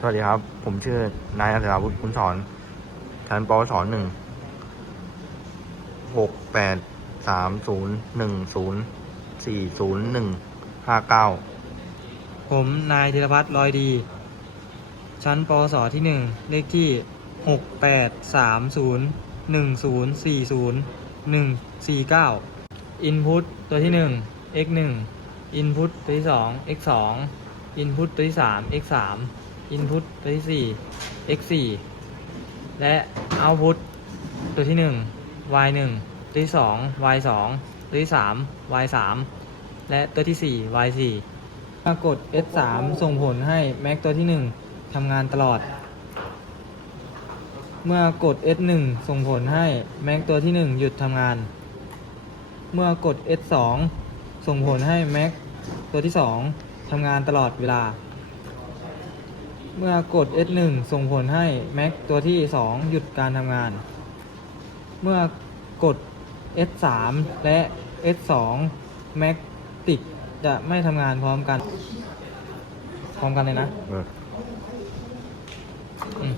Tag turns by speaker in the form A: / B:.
A: สวัสดีครับ ผมชื่อนายอัศราวุฒิคุณสอนชั้นปวสหนึ่งหกแปดสามศูนย์หนึ่งศูนย์สี่ศูนย์หนึ่งห้าเก้า
B: ผมนายธีรพัฒน์ลอยดี ชั้นปวสที่หนึ่งเลขที่หกแปดสามศูนย์หนึ่งศูนย์สี่ศูนย์หนึ่งสี่เก้า input ตัวที่หนึ่ง x หนึ่ง input ตัวที่สอง x สอง input ตัวที่สาม x สาม input ตัวที่สี่ x สี่และ output ตัวที่หนึ่ง y หนึ่งตัวที่สอง y สองตัวที่สาม y สามและตัวที่สี่ y สี่ปรากฏ S3 ส่งผลให้ Mac ตัวที่ 1ทำงานตลอด เมื่อกด S1 ส่งผลให้ Mac ตัวที่ 1 หยุดทำงาน เมื่อกด S2 ส่งผลให้ Mac ตัวที่ 2ทำงานตลอดเวลา เมื่อกด S1 ส่งผลให้ Mac ตัวที่ 2 หยุดการทำงาน เมื่อกด S3 และ S2 Mac ติดจะไม่ทำงานพร้อมกัน พร้อมกันเลยนะ
A: เออ
B: อืม